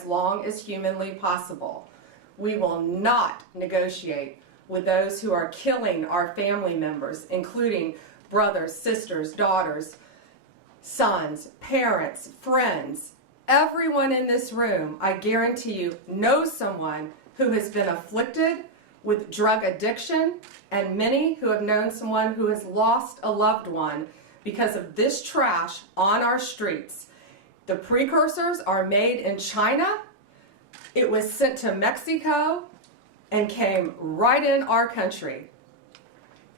as long as humanly possible. We will not negotiate with those who are killing our family members, including brothers, sisters, daughters, sons, parents, friends. Everyone in this room, I guarantee you, knows someone who has been afflicted with drug addiction, and many who have known someone who has lost a loved one because of this trash on our streets. The precursors are made in China. It was sent to Mexico and came right in our country.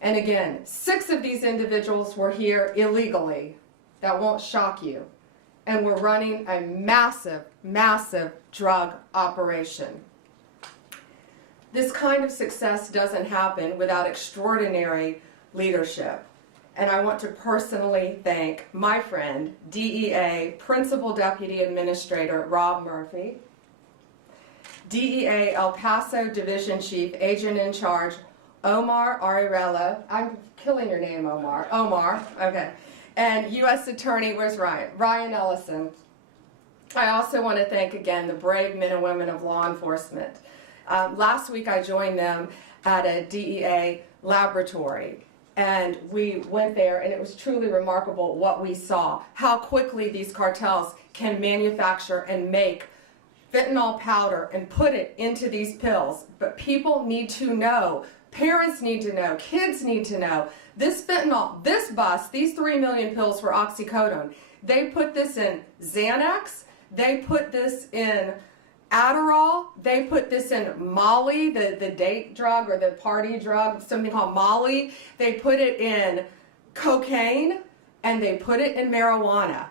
And again, 6 of these individuals were here illegally. That won't shock you. And we're running a massive, massive drug operation. This kind of success doesn't happen without extraordinary leadership. And I want to personally thank my friend, DEA Principal Deputy Administrator Rob Murphy, DEA El Paso Division Chief Agent in Charge Omar Ariello. I'm killing your name, Omar. Omar, okay. And U.S. Attorney, where's Ryan? Ryan Ellison. I also want to thank again the brave men and women of law enforcement. Last week I joined them at a DEA laboratory, and we went there, and it was truly remarkable what we saw, how quickly these cartels can manufacture and make fentanyl powder and put it into these pills. But people need to know, parents need to know, kids need to know, this fentanyl, this bus, these 3 million pills for oxycodone, they put this in Xanax, they put this in Adderall, they put this in Molly, the date drug or the party drug, something called Molly, they put it in cocaine, and they put it in marijuana.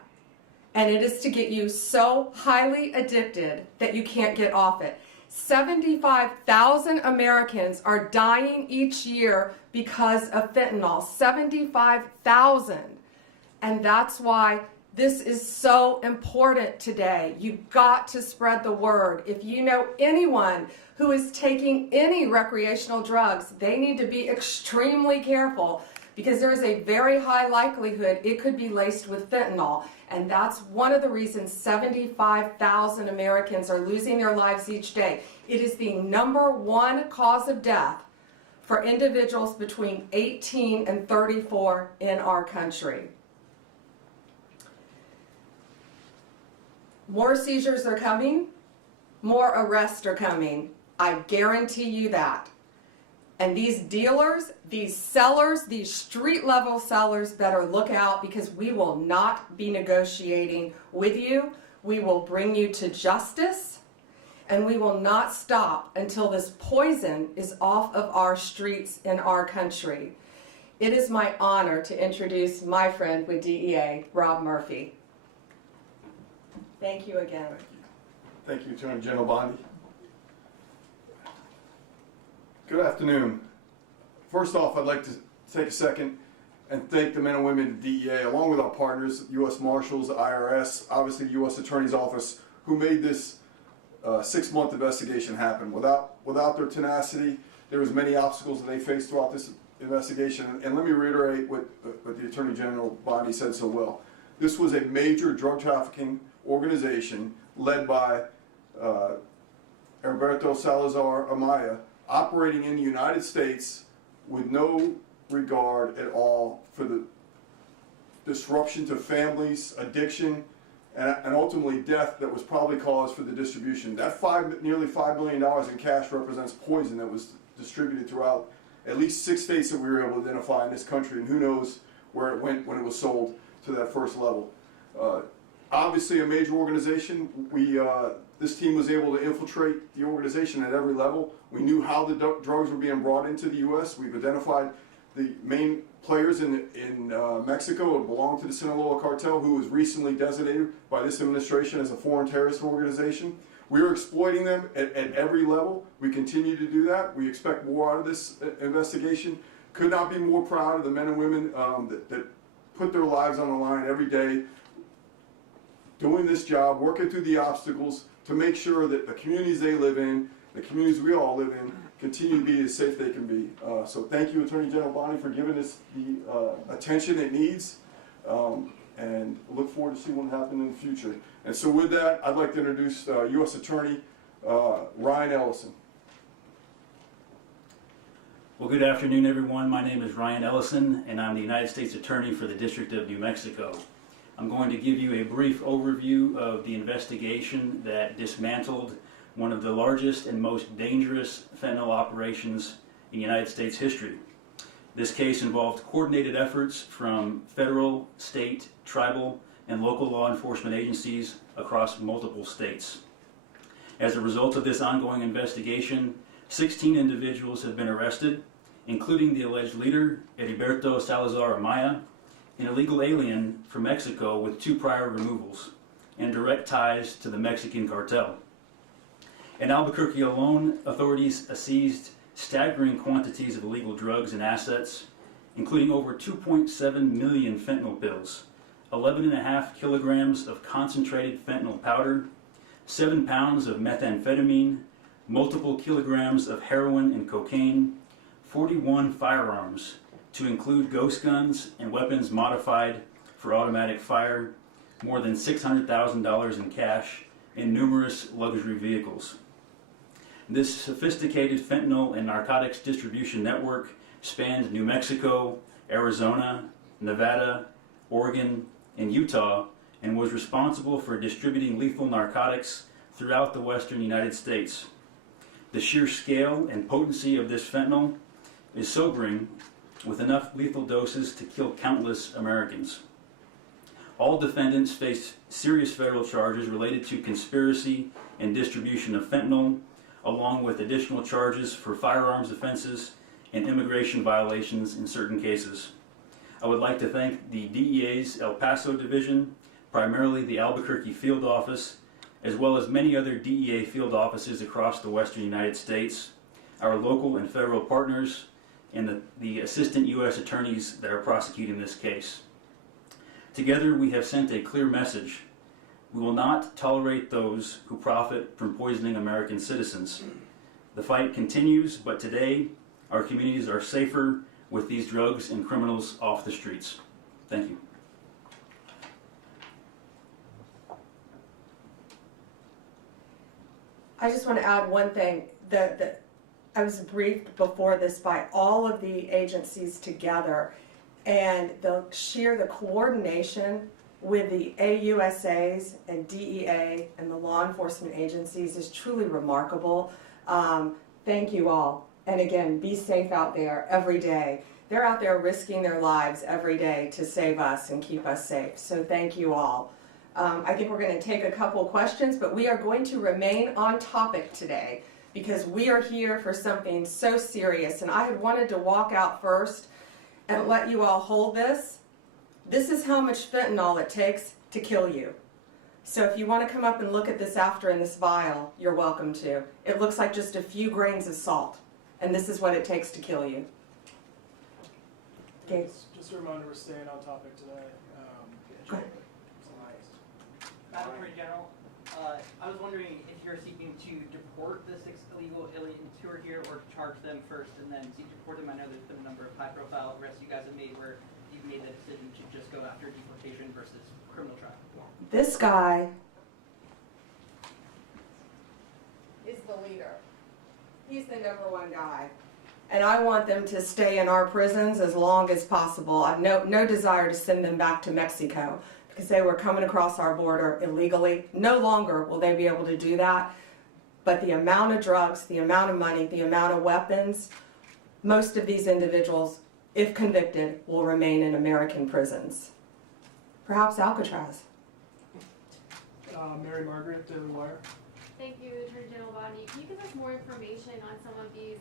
And it is to get you so highly addicted that you can't get off it. 75,000 Americans are dying each year because of fentanyl. 75,000. And that's why this is so important today. You've got to spread the word. If you know anyone who is taking any recreational drugs, they need to be extremely careful, because there is a very high likelihood it could be laced with fentanyl. And that's one of the reasons 75,000 Americans are losing their lives each day. It is the #1 cause of death for individuals between 18 and 34 in our country. More seizures are coming, more arrests are coming. I guarantee you that. And these dealers, these sellers, these street-level sellers better look out, because we will not be negotiating with you. We will bring you to justice, and we will not stop until this poison is off of our streets in our country. It is my honor to introduce my friend with DEA, Rob Murphy. Thank you again. Thank you, Attorney General Bondi. Good afternoon. First off, I'd like to take a second and thank the men and women of DEA, along with our partners, U.S. Marshals, the IRS, obviously the U.S. Attorney's Office, who made this 6-month investigation happen. Without their tenacity, there was many obstacles that they faced throughout this investigation. And let me reiterate what the Attorney General Bondi said so well. This was a major drug trafficking organization led by Alberto Salazar Amaya, operating in the United States with no regard at all for the disruption to families, addiction, and ultimately death that was probably caused for the distribution. That nearly $5 million in cash represents poison that was distributed throughout at least 6 states that we were able to identify in this country, and who knows where it went when it was sold to that first level. Obviously a major organization. This team was able to infiltrate the organization at every level. We knew how the drugs were being brought into the U.S. We've identified the main players in Mexico who belong to the Sinaloa cartel, who was recently designated by this administration as a foreign terrorist organization. We are exploiting them at every level. We continue to do that. We expect more out of this investigation. Could not be more proud of the men and women that put their lives on the line every day, doing this job, working through the obstacles to make sure that the communities they live in, the communities we all live in, continue to be as safe they can be. So thank you, Attorney General Bondi, for giving this the attention it needs, and look forward to see what happens in the future. And so with that, I'd like to introduce U.S. Attorney Ryan Ellison. Well, good afternoon, everyone. My name is Ryan Ellison, and I'm the United States Attorney for the District of New Mexico. I'm going to give you a brief overview of the investigation that dismantled one of the largest and most dangerous fentanyl operations in United States history. This case involved coordinated efforts from federal, state, tribal, and local law enforcement agencies across multiple states. As a result of this ongoing investigation, 16 individuals have been arrested, including the alleged leader, Heriberto Salazar Amaya, an illegal alien from Mexico with 2 prior removals and direct ties to the Mexican cartel. In Albuquerque alone, authorities seized staggering quantities of illegal drugs and assets, including over 2.7 million fentanyl pills, 11.5 kilograms of concentrated fentanyl powder, 7 pounds of methamphetamine, multiple kilograms of heroin and cocaine, 41 firearms, to include ghost guns and weapons modified for automatic fire, more than $600,000 in cash, and numerous luxury vehicles. This sophisticated fentanyl and narcotics distribution network spanned New Mexico, Arizona, Nevada, Oregon, and Utah, and was responsible for distributing lethal narcotics throughout the western United States. The sheer scale and potency of this fentanyl is sobering, with enough lethal doses to kill countless Americans. All defendants face serious federal charges related to conspiracy and distribution of fentanyl, along with additional charges for firearms offenses and immigration violations in certain cases. I would like to thank the DEA's El Paso division, primarily the Albuquerque field office, as well as many other DEA field offices across the western United States, our local and federal partners, and the assistant U.S. attorneys that are prosecuting this case. Together, we have sent a clear message. We will not tolerate those who profit from poisoning American citizens. The fight continues, but today, our communities are safer with these drugs and criminals off the streets. Thank you. I just want to add one thing. I was briefed before this by all of the agencies together, and the coordination with the AUSAs and DEA and the law enforcement agencies is truly remarkable. Thank you all. And again, be safe out there every day. They're out there risking their lives every day to save us and keep us safe. So thank you all. I think we're going to take a couple questions, but we are going to remain on topic today because we are here for something so serious. And I had wanted to walk out first and let you all hold this. This is how much fentanyl it takes to kill you. So if you want to come up and look at this after in this vial, you're welcome to. It looks like just a few grains of salt, and this is what it takes to kill you. Okay. Just a reminder, we're staying on topic today. Go ahead. Madam Attorney General, I was wondering if you're seeking to deport the 6 illegal aliens who are here, or to charge them first and then seek to deport them. I know there's been a number of high-profile arrests you guys have made where you've made the decision to just go after deportation versus criminal trial. This guy is the leader. He's the #1 guy. And I want them to stay in our prisons as long as possible. I have no desire to send them back to Mexico because they were coming across our border illegally. No longer will they be able to do that. But the amount of drugs, the amount of money, the amount of weapons, most of these individuals, if convicted, will remain in American prisons. Perhaps Alcatraz. Mary Margaret, Daily Wire. Thank you, Attorney General Bondi. Can you give us more information on some of these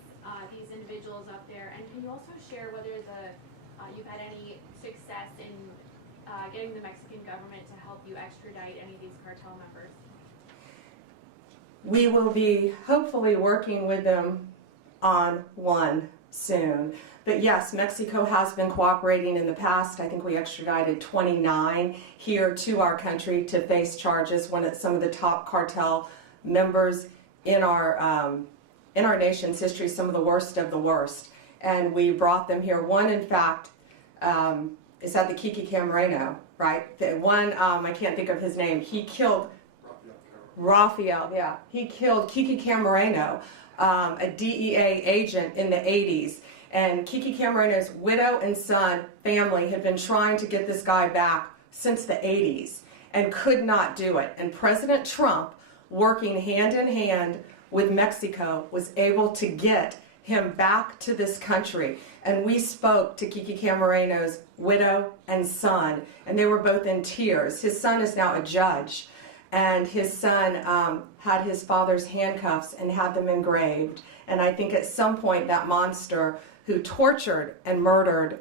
individuals up there, and can you also share whether you've had any success in getting the Mexican government to help you extradite any of these cartel members? We will be hopefully working with them on one soon. But yes, Mexico has been cooperating in the past. I think we extradited 29 here to our country to face charges. Some of the top cartel members in our nation's history, some of the worst of the worst. And we brought them here. One, in fact, is at the Kiki Camareno. right? The one, I can't think of his name, he killed Raphael, yeah. He killed Kiki Camareno, a DEA agent in the 80s. And Kiki Camareno's widow and son family had been trying to get this guy back since the 80s and could not do it. And President Trump, working hand in hand with Mexico, was able to get him back to this country. And we spoke to Kiki Camareno's widow and son, and they were both in tears. His son is now a judge, and his son had his father's handcuffs and had them engraved. And I think at some point that monster who tortured and murdered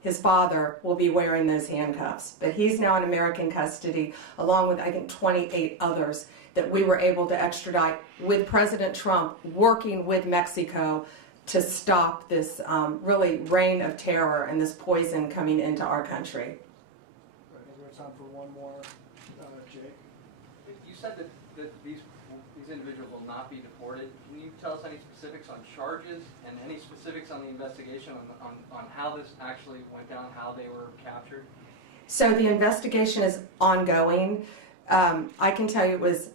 his father will be wearing those handcuffs. But he's now in American custody, along with, I think, 28 others that we were able to extradite with President Trump working with Mexico to stop this really reign of terror and this poison coming into our country. I think we have time for one more. Jake? You said that these individuals will not be deported. Can you tell us any specifics on charges and any specifics on the investigation on how this actually went down, how they were captured? So the investigation is ongoing. I can tell you it was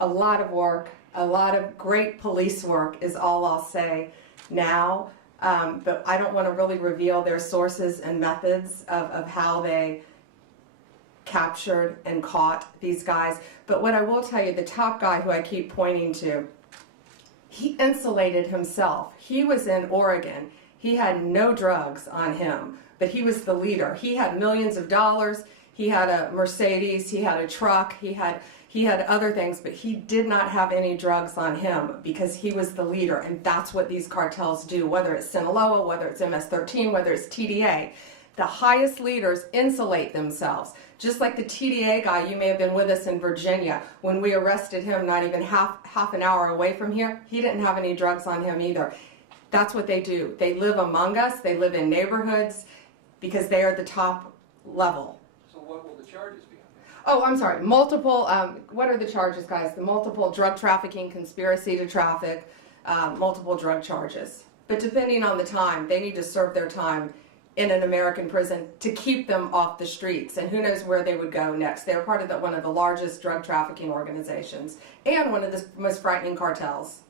a lot of work, a lot of great police work is all I'll say now. But I don't want to really reveal their sources and methods of how they captured and caught these guys. But what I will tell you, the top guy who I keep pointing to, he insulated himself. He was in Oregon. He had no drugs on him, but he was the leader. He had millions of dollars. He had a Mercedes. He had a truck. He had other things, but he did not have any drugs on him because he was the leader. And that's what these cartels do, whether it's Sinaloa, whether it's MS-13, whether it's TDA. The highest leaders insulate themselves. Just like the TDA guy, you may have been with us in Virginia. When we arrested him, not even half an hour away from here, he didn't have any drugs on him either. That's what they do. They live among us. They live in neighborhoods because they are the top level. So what will the charges be on this? Oh, I'm sorry. Multiple, what are the charges, guys? The multiple drug trafficking, conspiracy to traffic, multiple drug charges. But depending on the time, they need to serve their time in an American prison to keep them off the streets. And who knows where they would go next. They're part of one of the largest drug trafficking organizations and one of the most frightening cartels.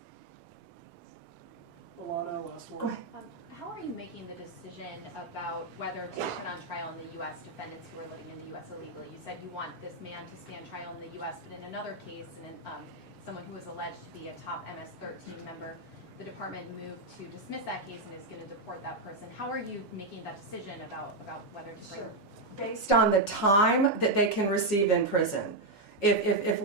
Alana, last Go one. ahead. How are you making the decision about whether to put on trial in the U.S. defendants who are living in the U.S. illegally? You said you want this man to stand trial in the U.S., but in another case, someone who was alleged to be a top MS-13 member, the department moved to dismiss that case and is going to deport that person. How are you making that decision about whether to bring? Based on the time that they can receive in prison. If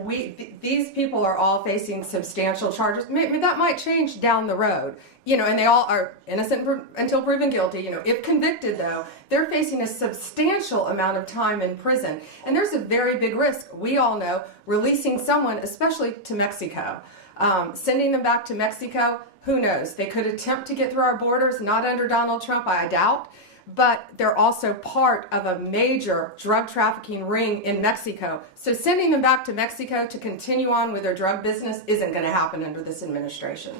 these people are all facing substantial charges, maybe that might change down the road, and they all are innocent until proven guilty, if convicted though, they're facing a substantial amount of time in prison. And there's a very big risk, we all know, releasing someone, especially to Mexico. Sending them back to Mexico, who knows? They could attempt to get through our borders, not under Donald Trump, I doubt. But they're also part of a major drug trafficking ring in Mexico. So sending them back to Mexico to continue on with their drug business isn't going to happen under this administration.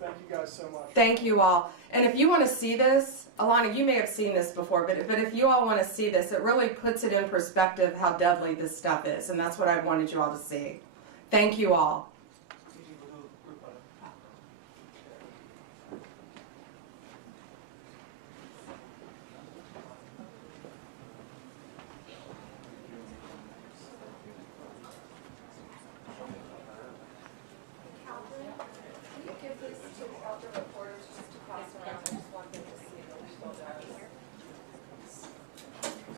Thank you guys so much. Thank you all. And if you want to see this, Alana, you may have seen this before, but if you all want to see this, it really puts it in perspective how deadly this stuff is. And that's what I wanted you all to see. Thank you all.